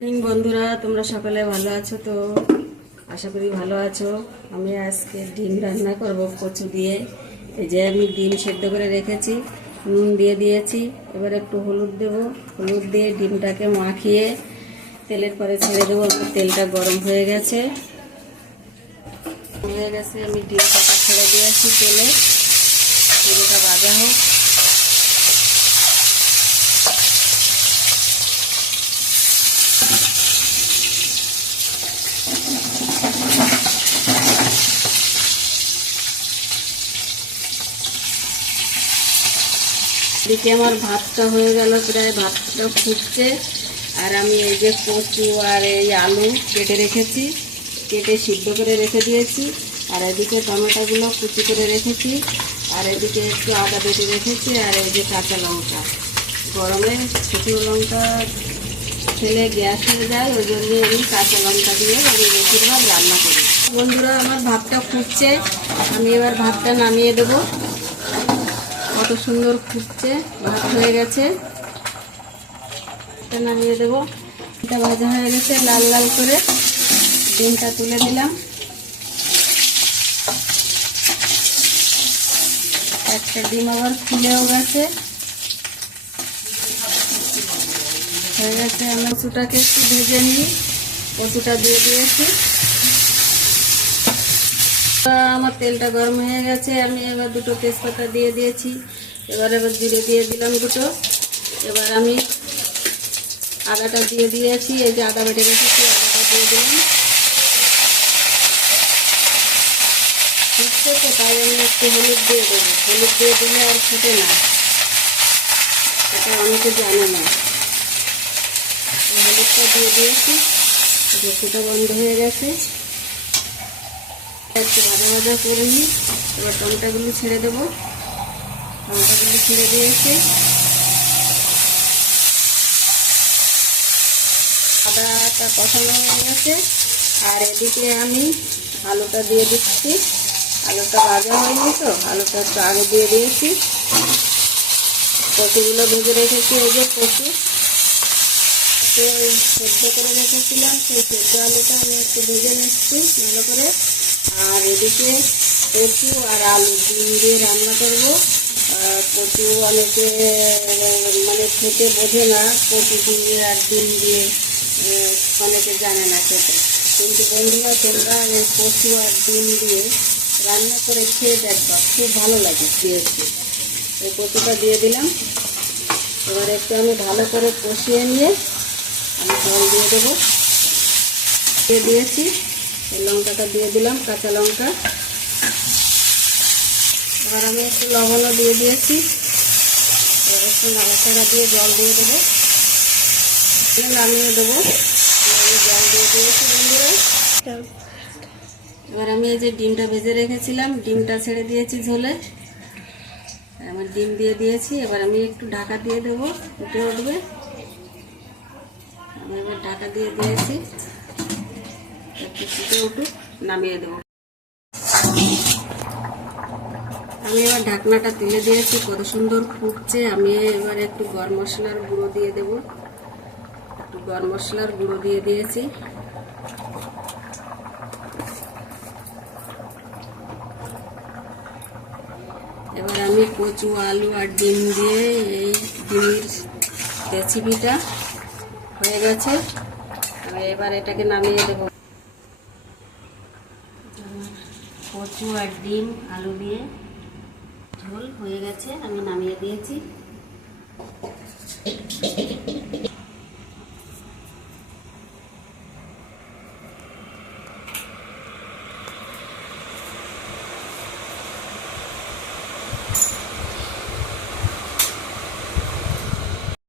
বন্ধুরা, তোমরা সকালে ভালো আছো তো? আশা করি ভালো আছো। আমি আজকে ডিম রান্না করব কচু দিয়ে। এই যে আমি ডিম সেদ্ধ করে রেখেছি, নুন দিয়ে দিয়েছি। এবার একটু হলুদ দেব, হলুদ দিয়ে ডিমটাকে মাখিয়ে তেলের পরে ছেড়ে দেবো। তেলটা গরম হয়ে গেছে। আমি ডিমটা ছেড়ে দিয়েছি তেলে। তেলটা ভাজা হোক। এদিকে আমার ভাতটা হয়ে গেল, প্রায় ভাতটা ফুটছে। আর আমি এই যে কচু আর এই আলু কেটে রেখেছি, কেটে সিদ্ধ করে রেখে দিয়েছি। আর এদিকে টমেটোগুলো কুচি করে রেখেছি। আর এদিকে একটু আদা বেটে রেখেছি। আর এই যে কাঁচা লঙ্কা, গরমে শুকনো লঙ্কা খেলে গ্যাস হয়ে যায়, ওই জন্য আমি কাঁচা লঙ্কা দিয়ে আমি বেশিরভাগ রান্না করি। বন্ধুরা, আমার ভাতটা ফুটছে, আমি এবার ভাতটা নামিয়ে দেবো। কত সুন্দর ফুটছে, ভাত হয়ে গেছে। এটা নামিয়ে দেবো। এটা ভাজা হয়ে গেছে লাল লাল করে। ডিমটা তুলে দিলাম। একটা ডিম আবার ফুলেও গেছে, হয়ে গেছে। আমি কচুটাকে একটু ভেজে নিই। কচুটা দিয়ে দিয়েছি। আমার তেলটা গরম হয়ে গেছে। আমি এবার দুটো তেজপাতা দিয়ে দিয়েছি। এবার জিরে দিয়ে দিলাম দুটো। এবার আমি আদাটা দিয়ে দিয়েছি। এই যে আদা বেটে রেখেছি, আদাটা দিয়ে দিলাম। ফুটছে তো, তাই আমি একটু হলুদ দিয়ে দেবো। হলুদ দিয়ে দিলে আর ফুটে না, এটা অনেকে জানে না। হলুদটা দিয়ে দিয়েছি। ফুটা বন্ধ হয়ে গেছে। একটু ভাজা ভাজা করে নিই। এবার টমেটোগুলো ছেড়ে দেবো। টমেটোগুলো ছেড়ে দিয়েছি। আদাটা কষানো হয়ে গেছে। আর এদিকে আমি আলুটা দিয়ে দিচ্ছি। আলুটা ভাজা হয়নি তো, আলুটা একটু আগে দিয়ে দিয়েছি। কচুগুলো ভেজে রেখেছি। এই যে কচু সেদ্ধ করে রেখেছিলাম, সেই সেদ্ধ আলুটা আমি একটু ভেজে নিচ্ছি ভালো করে। আর এদিকে কচু আর আলু ডিম দিয়ে রান্না করব। কচু অনেকে মানে খেতে বোঝে না, কচু দিয়ে আর ডিম দিয়ে অনেকে জানে না খেতে। কিন্তু বন্ধুরা, তোমরা এই কচু আর ডিম দিয়ে রান্না করে খেয়ে দেখবা, খুব ভালো লাগে। দিয়েছি, এই কচুটা দিয়ে দিলাম। এবার একটু আমি ভালো করে কষিয়ে নিয়ে আমি জল দিয়ে দেবো। দিয়ে দিয়েছি। এই লঙ্কাটা দিয়ে দিলাম, কাঁচা লঙ্কা। এবার আমি একটু লবণও দিয়ে দিয়েছি। এবার একটু নাড়াচাড়া দিয়ে জল দিয়ে দেবো, নামিয়ে দেবো। আমি জল দিয়ে দিয়েছি বন্ধুরা। এবার আমি এই যে ডিমটা ভেজে রেখেছিলাম, ডিমটা ছেড়ে দিয়েছি ঝোলে। আমার ডিম দিয়ে দিয়েছি। এবার আমি একটু ঢাকা দিয়ে দেবো, ফুটে উঠবে। আমি এবার ঢাকা দিয়ে দিয়েছি, একটু ফুটে উঠুক, নামিয়ে দেবো। আমি এবার ঢাকনাটা তুলে দিয়েছি, কত সুন্দর ফুটছে। আমি এবার একটু গরম মশলার গুঁড়ো দিয়ে দেব। একটু গরম মশলার গুঁড়ো দিয়ে দিয়েছি। এবার আমি কচু আলু আর ডিম দিয়ে এই ডিমের রেসিপিটা হয়ে গেছে। আমি এবার এটাকে নামিয়ে দেব। কচু আর ডিম আলু দিয়ে ঝোল হয়ে গেছে, আমি নামিয়ে দিয়েছি।